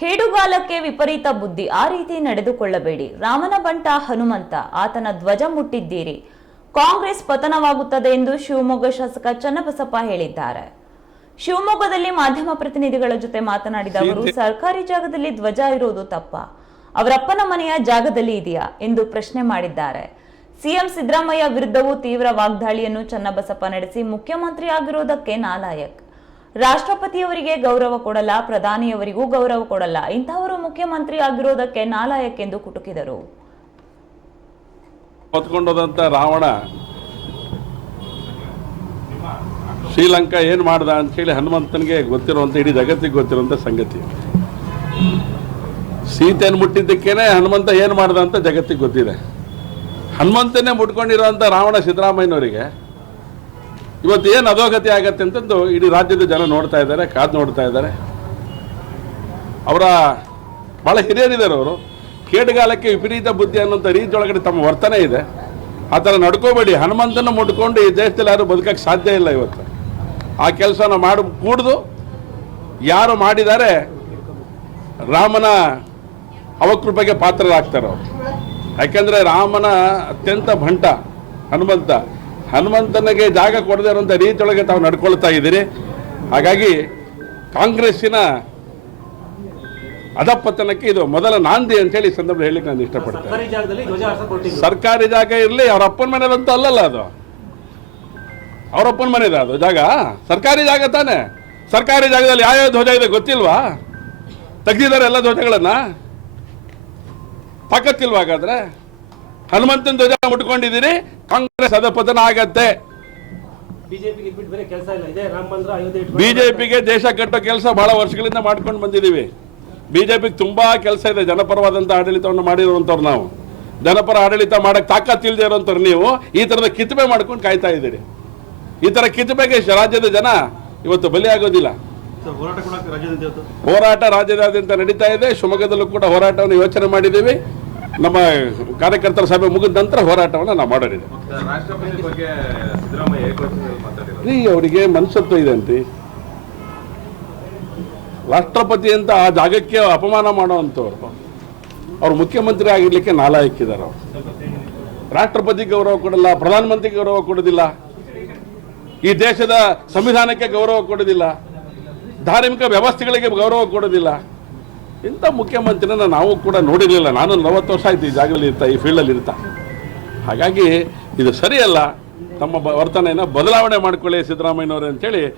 ಕೇಡುಗಾಲಕ್ಕೆ ವಿಪರೀತ ಬುದ್ಧಿ. ಆ ರೀತಿ ನಡೆದುಕೊಳ್ಳಬೇಡಿ. ರಾಮನ ಬಂಟ ಹನುಮಂತ. ಆತನ ಧ್ವಜ ಮುಟ್ಟಿದ್ದೀರಿ. ಕಾಂಗ್ರೆಸ್ ಪತನವಾಗುತ್ತದೆ ಎಂದು ಶಿವಮೊಗ್ಗ ಶಾಸಕ ಚನ್ನಬಸಪ್ಪ ಹೇಳಿದ್ದಾರೆ. ಶಿವಮೊಗ್ಗದಲ್ಲಿ ಮಾಧ್ಯಮ ಪ್ರತಿನಿಧಿಗಳ ಜೊತೆ ಮಾತನಾಡಿದ ಅವರು ಸರ್ಕಾರಿ ಜಾಗದಲ್ಲಿ ಧ್ವಜ ಇರುವುದು ತಪ್ಪ. ಅವರಪ್ಪನ ಮನೆಯ ಜಾಗದಲ್ಲಿ ಇದೆಯಾ ಎಂದು ಪ್ರಶ್ನೆ ಮಾಡಿದ್ದಾರೆ. ಸಿಎಂ ಸಿದ್ದರಾಮಯ್ಯ ವಿರುದ್ಧವೂ ತೀವ್ರ ವಾಗ್ದಾಳಿಯನ್ನು ಚನ್ನಬಸಪ್ಪ ನಡೆಸಿ ಮುಖ್ಯಮಂತ್ರಿ ಆಗಿರುವುದಕ್ಕೆ ನಾಲಾಯಕ್. ರಾಷ್ಟ್ರಪತಿಯವರಿಗೆ ಗೌರವ ಕೊಡಲ್ಲ, ಪ್ರಧಾನಿಯವರಿಗೂ ಗೌರವ ಕೊಡಲ್ಲ. ಇಂತಹವರು ಮುಖ್ಯಮಂತ್ರಿ ಆಗಿರೋದಕ್ಕೆ ನಾಲಾಯಕ್ಕೆಂದು ಕುಟುಕಿದರು. ಹೊತ್ಕೊಂಡೋದಂತ ರಾವಣ, ಶ್ರೀಲಂಕಾ ಏನು ಮಾಡ್ದ ಅಂತೇಳಿ ಹನುಮಂತನಿಗೆ ಗೊತ್ತಿರುವಂಥ ಇಡೀ ಜಗತ್ತಿಗೆ ಗೊತ್ತಿರುವಂಥ ಸಂಗತಿ. ಸೀತೆಯನ್ನು ಮುಟ್ಟಿದ್ದಕ್ಕೇನೆ ಹನುಮಂತ ಏನು ಮಾಡ್ದ ಅಂತ ಜಗತ್ತಿಗೆ ಗೊತ್ತಿದೆ. ಹನುಮಂತನೇ ಮುಟ್ಕೊಂಡಿರೋಂಥ ರಾವಣ ಸಿದ್ದರಾಮಯ್ಯನವರಿಗೆ ಇವತ್ತು ಏನು ಅಧೋಗತಿ ಆಗತ್ತೆ ಅಂತಂದು ಇಡೀ ರಾಜ್ಯದ ಜನ ನೋಡ್ತಾ ಇದ್ದಾರೆ, ಕಾದು ನೋಡ್ತಾ ಇದ್ದಾರೆ. ಅವರ ಭಾಳ ಹಿರಿಯರಿದ್ದಾರೆ ಅವರು. ಕೇಡುಗಾಲಕ್ಕೆ ವಿಪರೀತ ಬುದ್ಧಿ ಅನ್ನೋಂಥ ರೀತಿಯೊಳಗಡೆ ತಮ್ಮ ವರ್ತನೆ ಇದೆ. ಆ ಥರ ನಡ್ಕೋಬೇಡಿ, ಹನುಮಂತನ ಮುಟ್ಕೊಂಡು ಈ ದೇಶದಲ್ಲಿ ಯಾರು ಬದುಕಕ್ಕೆ ಸಾಧ್ಯ ಇಲ್ಲ ಇವತ್ತು. ಆ ಕೆಲಸನ ಮಾಡಿ, ಕೂಡ್ದು ಯಾರು ಮಾಡಿದ್ದಾರೆ, ರಾಮನ ಅವಕೃಪೆಗೆ ಪಾತ್ರರಾಗ್ತಾರೆ ಅವರು. ಯಾಕೆಂದರೆ ರಾಮನ ಅತ್ಯಂತ ಭಂಟ ಹನುಮಂತ. ಹನುಮಂತನಿಗೆ ಜಾಗ ಕೊಡದೇ ಇರುವಂಥ ರೀತಿಯೊಳಗೆ ತಾವು ನಡ್ಕೊಳ್ತಾ ಇದ್ದೀರಿ. ಹಾಗಾಗಿ ಕಾಂಗ್ರೆಸ್ಸಿನ ಅಧಪತನಕ್ಕೆ ಇದು ಮೊದಲ ನಾಂದಿ ಅಂತೇಳಿ ಹೇಳಿ ಸಂದರ್ಭ ಹೇಳಲಿಕ್ಕೆ ನಾನು ಇಷ್ಟಪಡ್ತೇನೆ. ಸರ್ಕಾರಿ ಜಾಗ ಇರಲಿ ಅವ್ರ ಅಪ್ಪನ ಮನೆದಂತೂ ಅಲ್ಲಲ್ಲ ಅದು. ಅವ್ರ ಅಪ್ಪನ ಮನೆದ ಅದು ಜಾಗ. ಸರ್ಕಾರಿ ಜಾಗ ತಾನೆ. ಸರ್ಕಾರಿ ಜಾಗದಲ್ಲಿ ಯಾವ್ಯಾವ ಧ್ವಜ ಇದೆ ಗೊತ್ತಿಲ್ವಾ? ತೆಗೆದಿದ್ದಾರೆ ಎಲ್ಲ ಧ್ವಜಗಳನ್ನ. ತಾಕತ್ತಿಲ್ವಾ ಹಾಗಾದ್ರೆ? ಹನುಮಂತನ ಧ್ವಜ ಮುಟ್ಕೊಂಡಿದ್ದೀರಿ ಕಾಂಗ್ರೆಸ್ ಅಧಪತನ ಆಗತ್ತೆ. ಬಿಜೆಪಿಗೆ ದೇಶ ಕಟ್ಟೋ ಕೆಲಸ ಬಹಳ ವರ್ಷಗಳಿಂದ ಮಾಡ್ಕೊಂಡು ಬಂದಿದ್ದೀವಿ ಬಿಜೆಪಿಗೆ ತುಂಬಾ ಕೆಲಸ ಇದೆ. ಜನಪರವಾದಂಥ ಆಡಳಿತವನ್ನು ಮಾಡಿರುವಂಥವ್ರು ನಾವು. ಜನಪರ ಆಡಳಿತ ಮಾಡಕ್ಕೆ ತಾಕತ್ತಿಲ್ಲದೆ ಇರೋಂಥವ್ರು ನೀವು. ಈ ಥರದ ಕಿತ್ಬೆ ಮಾಡ್ಕೊಂಡು ಕಾಯ್ತಾ ಇದ್ದೀರಿ. ಈ ಥರ ಕಿತ್ಬೆಗೆ ರಾಜ್ಯದ ಜನ ಇವತ್ತು ಬಲಿಯಾಗೋದಿಲ್ಲ ಸರ್, ಹೋರಾಟ ಕೂಡ ರಾಜ್ಯದ ಇವತ್ತು ಹೋರಾಟ ರಾಜ್ಯದಾದ್ಯಂತ ನಡೀತಾ ಇದೆ. ಶಿವಮೊಗ್ಗದಲ್ಲೂ ಕೂಡ ಹೋರಾಟವನ್ನು ಯೋಚನೆ ಮಾಡಿದ್ದೀವಿ. ನಮ್ಮ ಕಾರ್ಯಕರ್ತರ ಸಭೆ ಮುಗಿದ ನಂತರ ಹೋರಾಟವನ್ನು ನಾವು ಮಾಡೋರಿದೆ. ರೀ ಅವರಿಗೆ ಮನಸ್ಸತ್ವ ಇದೆ ಅಂತಿ. ರಾಷ್ಟ್ರಪತಿ ಅಂತ ಆ ಜಾಗಕ್ಕೆ ಅಪಮಾನ ಮಾಡುವಂಥವ್ರು ಅವ್ರು ಮುಖ್ಯಮಂತ್ರಿ ಆಗಿರ್ಲಿಕ್ಕೆ ನಾಲಾಯಕ್ಕಿದ್ದಾರೆ ಅವರು. ರಾಷ್ಟ್ರಪತಿ ಗೌರವ ಕೊಡಲ್ಲ ಪ್ರಧಾನಮಂತ್ರಿ ಗೌರವ ಕೊಡೋದಿಲ್ಲ. ಈ ದೇಶದ ಸಂವಿಧಾನಕ್ಕೆ ಗೌರವ ಕೊಡೋದಿಲ್ಲ. ಧಾರ್ಮಿಕ ವ್ಯವಸ್ಥೆಗಳಿಗೆ ಗೌರವ ಕೊಡೋದಿಲ್ಲ. ಇಂಥ ಮುಖ್ಯಮಂತ್ರಿನ ನಾವು ಕೂಡ ನೋಡಿರಲಿಲ್ಲ. ನಾನು ನಲವತ್ತು ವರ್ಷ ಆಯಿತು ಈ ಜಾಗದಲ್ಲಿ ಇರ್ತಾ, ಈ ಫೀಲ್ಡಲ್ಲಿ ಇರ್ತಾ. ಹಾಗಾಗಿ ಇದು ಸರಿಯಲ್ಲ. ತಮ್ಮ ಬ- ವರ್ತನೆಯನ್ನು ಬದಲಾವಣೆ ಮಾಡಿಕೊಳ್ಳಿ ಸಿದ್ದರಾಮಯ್ಯನವರು ಅಂತೇಳಿ